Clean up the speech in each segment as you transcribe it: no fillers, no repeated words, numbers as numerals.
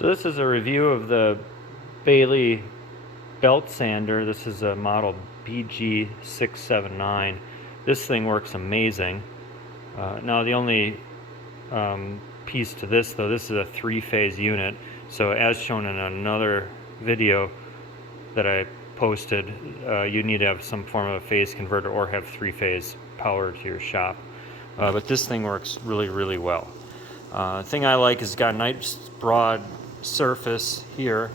So this is a review of the Baileigh Belt Sander. This is a model BG679. This thing works amazing. Now the only piece to this though, this is a 3-phase unit. So as shown in another video that I posted, you need to have some form of a phase converter or have 3-phase power to your shop. But this thing works really well. The thing I like is it's got a nice broad surface here,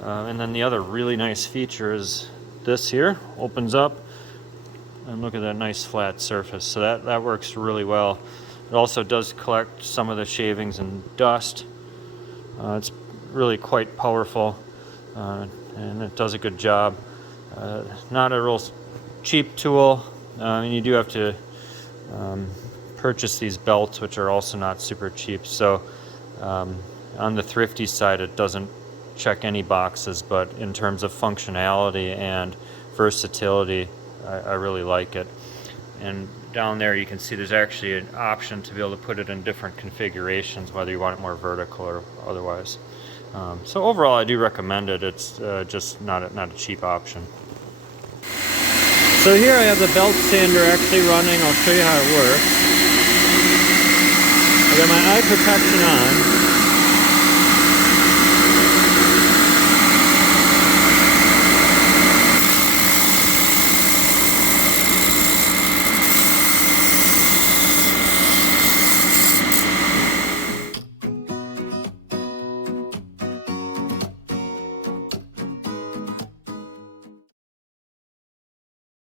and then the other really nice feature is this here opens up and look at that nice flat surface. So that works really well. It also does collect some of the shavings and dust. It's really quite powerful, and it does a good job. Not a real cheap tool, and you do have to purchase these belts, which are also not super cheap. So on the thrifty side, it doesn't check any boxes, but in terms of functionality and versatility, I really like it. And down there you can see there's actually an option to be able to put it in different configurations, whether you want it more vertical or otherwise. So overall, I do recommend it. It's just not a cheap option. So here I have the belt sander actually running. I'll show you how it works. I got my eye protection on.